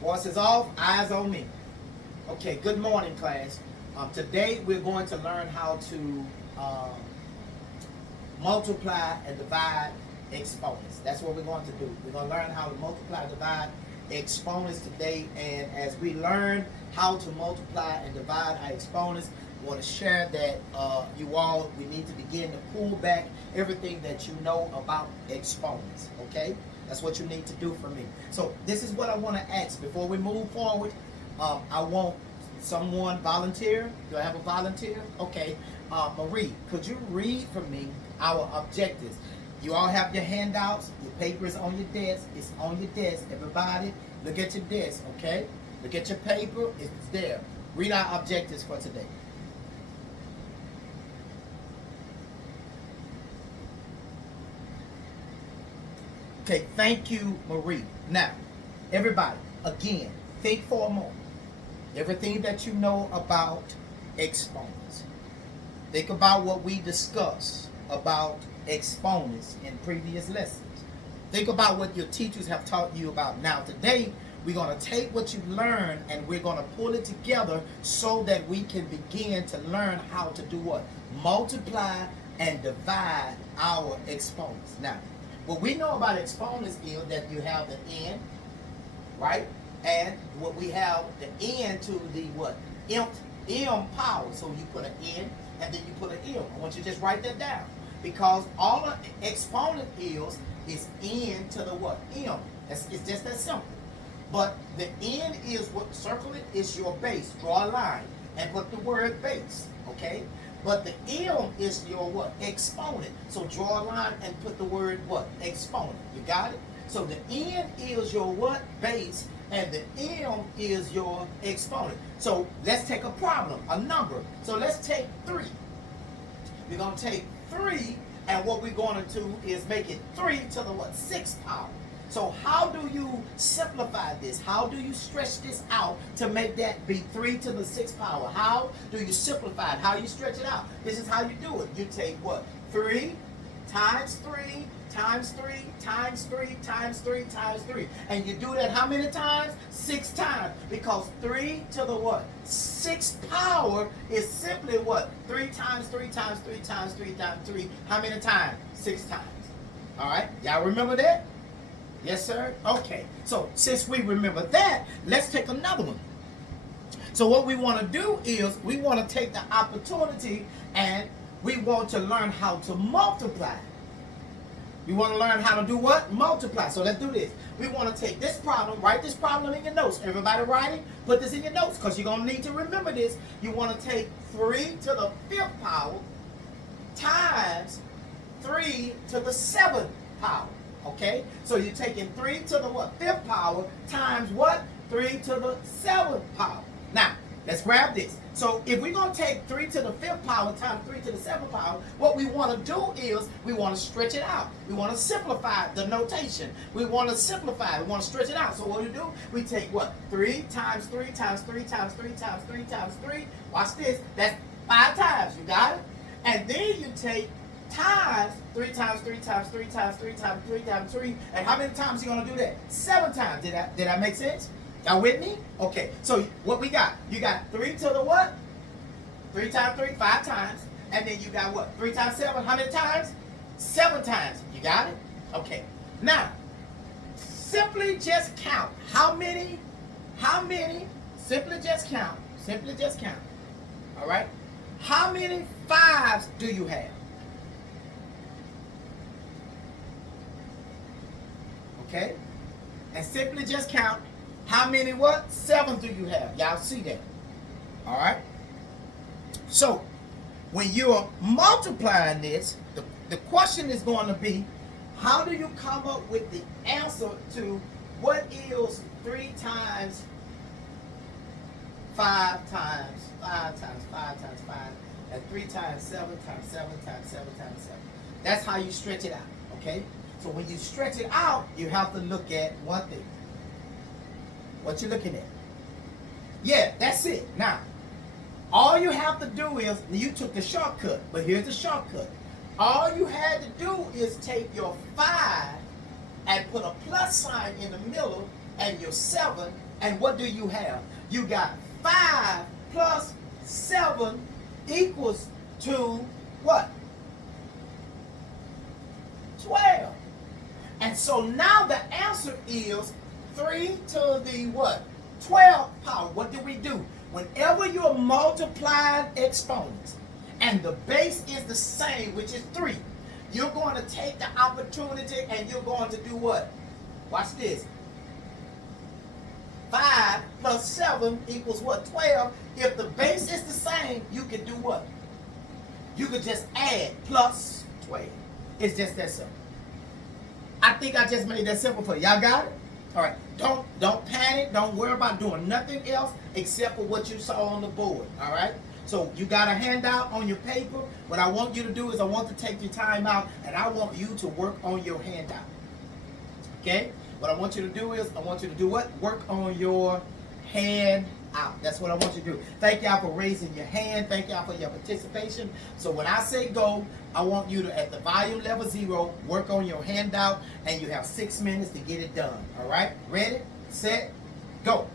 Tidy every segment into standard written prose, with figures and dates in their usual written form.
Voices off, eyes on me. Okay, good morning, class. Today we're going to learn how to multiply and divide exponents. That's what we're going to do. We're going to learn how to multiply and divide exponents today. And as we learn how to multiply and divide our exponents, I want to share that we need to begin to pull back everything that you know about exponents. Okay? That's what you need to do for me. So this is what I want to ask before we move forward. I want someone volunteer. Do I have a volunteer? Okay. Marie, could you read for me our objectives? You all have your handouts. Your paper is on your desk. It's on your desk. Everybody, look at your desk, okay? Look at your paper. It's there. Read our objectives for today. Okay, thank you, Marie. Now, everybody, again, think for a moment. Everything that you know about exponents. Think about what we discussed about exponents in previous lessons. Think about what your teachers have taught you about. Now, today, we're going to take what you've learned and we're going to pull it together so that we can begin to learn how to do what? Multiply and divide our exponents. Now, what we know about exponents is that you have the n, right? And what we have the n to the what? M power. So you put an n and then you put an m. I want you to just write that down. Because all an exponent is n to the what? M. It's just that simple. But the n is what, circle it, is your base. Draw a line and put the word base, okay? But the m is your what? Exponent. So draw a line and put the word what? Exponent. You got it? So the n is your what? Base. And the m is your exponent. So let's take a problem, a number. So let's take 3. We're going to take 3, and what we're going to do is make it 3 to the what? 6th power. So how do you simplify this? How do you stretch this out to make that be 3 to the 6th power? How do you simplify it? How do you stretch it out? This is how you do it. You take what? 3 times 3 times 3 times 3 times 3 times 3. And you do that how many times? 6 times. Because 3 to the what? 6th power is simply what? 3 times 3 times 3 times 3 times 3. How many times? 6 times. All right? Y'all remember that? Yes, sir? Okay. So since we remember that, let's take another one. So what we want to do is we want to take the opportunity and we want to learn how to multiply. We want to learn how to do what? Multiply. So let's do this. We want to take this problem, write this problem in your notes. Everybody writing? Put this in your notes because you're going to need to remember this. You want to take 3 to the 5th power times 3 to the 7th power. Okay? So you're taking 3 to the what? 5th power times what? 3 to the 7th power. Now, let's grab this. So if we're going to take 3 to the 5th power times 3 to the 7th power, what we want to do is we want to stretch it out. We want to simplify the notation. We want to simplify it. We want to stretch it out. So what do we do? We take what? 3 times 3 times 3 times 3 times 3 times 3. Watch this. That's 5 times. You got it? And then you take times 3 times 3 times 3 times 3 times 3 times 3. And how many times are you going to do that? 7 times. Did that make sense? Y'all with me? Okay. So what we got? You got 3 to the what? 3 times 3, 5 times. And then you got what? 3 times 7. How many times? 7 times. You got it? Okay. Now, simply just count. How many? Simply just count. Simply just count. All right? How many 5s do you have? Okay? And simply just count. How many what? 7s do you have? Y'all see that? All right? So, when you're multiplying this, the question is going to be, how do you come up with the answer to what is 3 times 5 times 5 times 5 times 5 and 3 times 7 times 7 times 7 times 7? That's how you stretch it out, okay? So when you stretch it out, you have to look at one thing. What you looking at? Yeah, that's it. Now, all you have to do is, you took the shortcut, but here's the shortcut. All you had to do is take your 5 and put a plus sign in the middle and your 7. And what do you have? You got 5 plus 7 equals to what? 12. And so now the answer is 3 to the what? 12 power. What do we do? Whenever you're multiplying exponents and the base is the same, which is 3, you're going to take the opportunity and you're going to do what? Watch this. 5 plus 7 equals what? 12. If the base is the same, you can do what? You could just add plus 12. It's just that simple. I think I just made that simple for you. Y'all got it? All right. Don't panic. Don't worry about doing nothing else except for what you saw on the board. All right? So you got a handout on your paper. What I want you to do is I want to take your time out and I want you to work on your handout. Okay? What I want you to do is I want you to do what? Work on your handout. That's what I want you to do. Thank y'all for raising your hand. Thank y'all for your participation. So when I say go, I want you to, at the volume level 0, work on your handout, and you have 6 minutes to get it done. All right? Ready, set, go.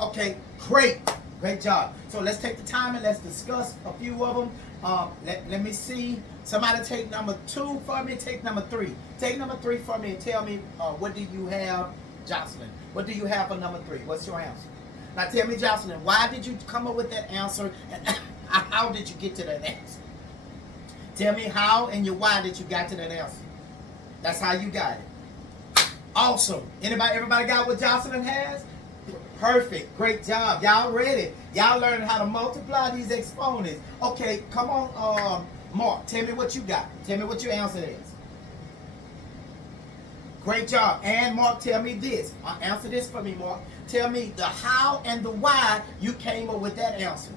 Okay, great job. So let's take the time and let's discuss a few of them. Let me see. Somebody take number 2 for me. Take number 3. Take number 3 for me and tell me what do you have, Jocelyn? What do you have for number 3? What's your answer? Now tell me, Jocelyn, why did you come up with that answer and how did you get to that answer? Tell me how and your why did you got to that answer. That's how you got it. Awesome. Everybody got what Jocelyn has? Perfect. Great job. Y'all ready? Y'all learning how to multiply these exponents. Okay, come on, Mark. Tell me what you got. Tell me what your answer is. Great job. And Mark, tell me this. Answer this for me, Mark. Tell me the how and the why you came up with that answer.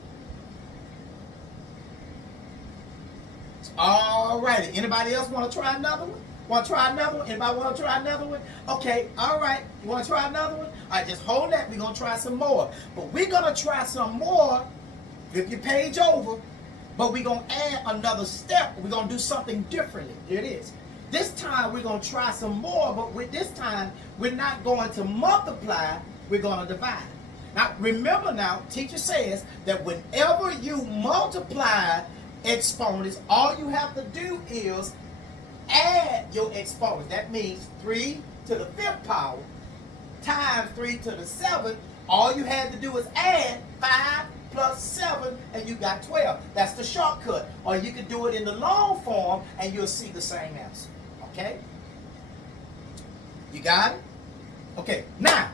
All righty. Anybody else want to try another one? Want to try another one? Anybody want to try another one? Okay, all right. You want to try another one? All right, just hold that. We're going to try some more. But we're going to try some more. Flip your page over. But we're going to add another step. We're going to do something differently. Here it is. This time we're going to try some more. But with this time, we're not going to multiply. We're going to divide. Now, remember now, teacher says that whenever you multiply exponents, all you have to do is add your exponents. That means 3 to the 5th power times 3 to the 7th. All you had to do is add 5 plus 7 and you got 12. That's the shortcut. Or you could do it in the long form and you'll see the same answer. Okay? You got it? Okay. Now,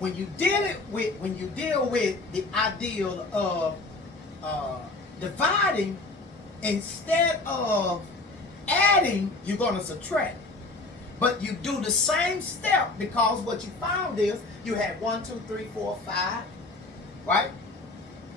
when you deal with the ideal of dividing, instead of adding, you're going to subtract. But you do the same step because what you found is you had 1, 2, 3, 4, 5, right?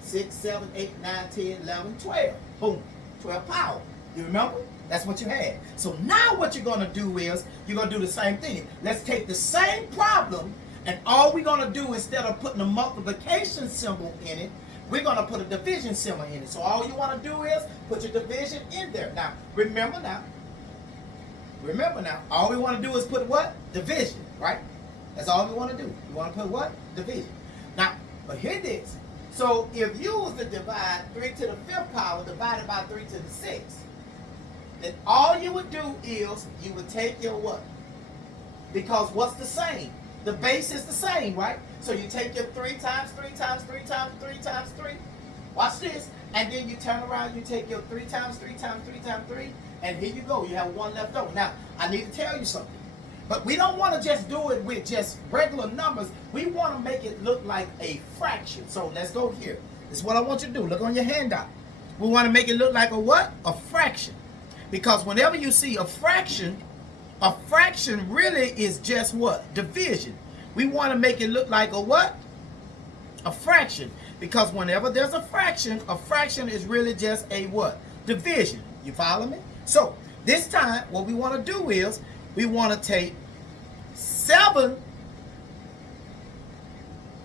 6, 7, 8, 9, 10, 11, 12. Boom. 12 power. You remember? That's what you had. So now what you're going to do is you're going to do the same thing. Let's take the same problem and all we're going to do instead of putting a multiplication symbol in it, we're going to put a division symbol in it. So all you want to do is put your division in there. Now, remember now, all we want to do is put what? Division, right? That's all we want to do. We want to put what? Division. Now, but here it is. So if you was to divide 3 to the 5th power divided by 3 to the 6th, then all you would do is you would take your what? Because what's the same? The base is the same, right? So you take your 3 times 3 times 3 times 3 times 3. Watch this. And then you turn around, you take your 3 times 3 times 3 times 3. And here you go. You have 1 left over. Now, I need to tell you something. But we don't want to just do it with just regular numbers. We want to make it look like a fraction. So let's go here. This is what I want you to do. Look on your handout. We want to make it look like a what? A fraction. Because whenever you see a fraction really is just what? Division. We want to make it look like a what? A fraction. Because whenever there's a fraction is really just a what? Division. You follow me? So this time, what we want to do is we want to take 7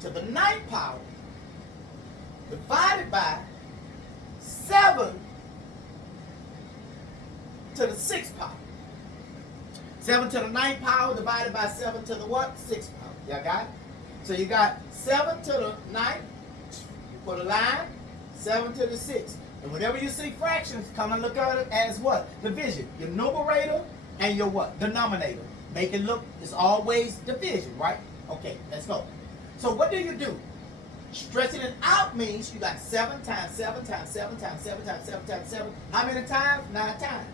to the 9th power divided by 7 to the 6th power. 7 to the 9th power divided by 7 to the what? 6th power. Y'all got it? So you got 7 to the 9th, you put a line, 7 to the 6th. And whenever you see fractions, come and look at it as what? Division. Your numerator and your what? Denominator. Make it look, it's always division, right? Okay, let's go. So what do? Stretching it out means you got 7 times 7 times 7 times 7 times 7 times 7. How many times? 9 times.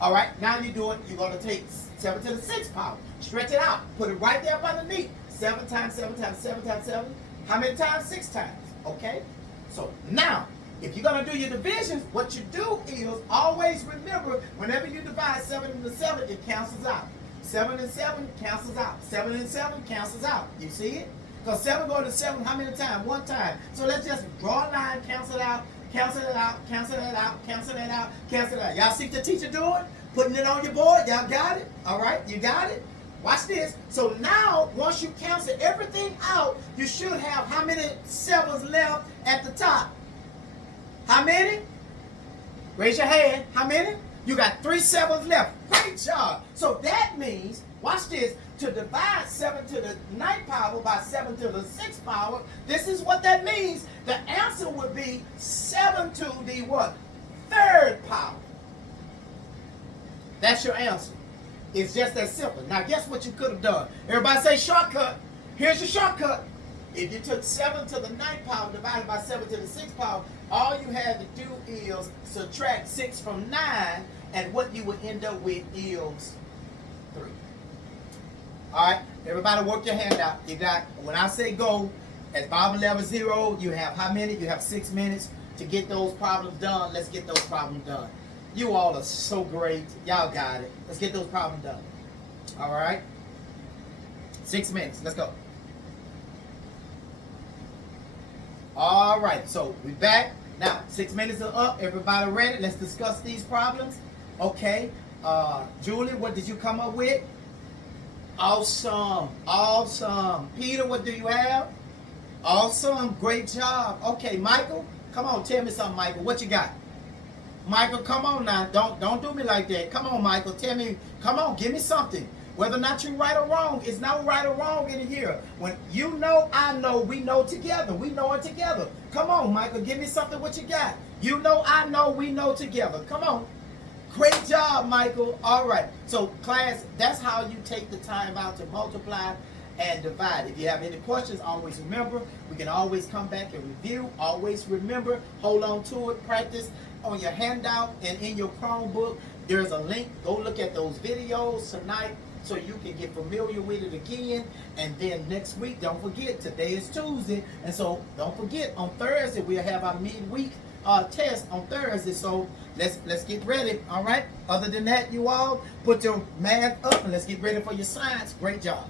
All right, now you're going to take 7 to the 6th power. Stretch it out. Put it right there up underneath. 7 times 7 times 7 times 7. How many times? 6 times. Okay? So now, if you're going to do your divisions, what you do is always remember, whenever you divide 7 into 7, it cancels out. 7 and 7 cancels out. 7 and 7 cancels out. You see it? Because 7 going to 7 how many times? 1 time. So let's just draw a line, cancel it out, cancel it out, cancel it out, cancel it out, cancel it out. Y'all see the teacher doing? Putting it on your board. Y'all got it? All right? You got it? Watch this. So now, once you cancel everything out, you should have how many 7s left at the top? How many? Raise your hand. How many? You got 3 7s left. Great job. So that means, watch this, to divide 7 to the 9th power by 7 to the 6th power, this is what that means. The answer would be 7 to the what? 3rd power. That's your answer. It's just that simple. Now guess what you could have done? Everybody say shortcut. Here's your shortcut. If you took 7 to the 9th power divided by 7 to the 6th power, all you had to do is subtract 6 from 9, and what you would end up with is 3. All right, everybody work your hand out. You got, when I say go, at bottom level 0, you have how many? You have 6 minutes to get those problems done. Let's get those problems done. You all are so great. Y'all got it. Let's get those problems done. All right, 6 minutes. Let's go. All right, so we're back. Now, 6 minutes are up. Everybody ready? Let's discuss these problems. Okay. Julie, what did you come up with? Awesome. Awesome. Peter, what do you have? Awesome. Great job. Okay, Michael, come on. Tell me something, Michael. What you got? Michael, come on now. Don't do me like that. Come on, Michael. Tell me. Come on. Give me something. Whether or not you're right or wrong, it's no right or wrong in here. When you know, I know, we know together. We know it together. Come on, Michael, give me something what you got. You know, I know, we know together. Come on. Great job, Michael. All right. So, class, that's how you take the time out to multiply and divide. If you have any questions, always remember, we can always come back and review. Always remember, hold on to it, practice on your handout and in your Chromebook. There's a link. Go look at those videos tonight, so you can get familiar with it again. And then next week, don't forget, today is Tuesday. And so don't forget, on Thursday, we'll have our midweek test on Thursday. So let's get ready, all right? Other than that, you all, put your math up and let's get ready for your science. Great job.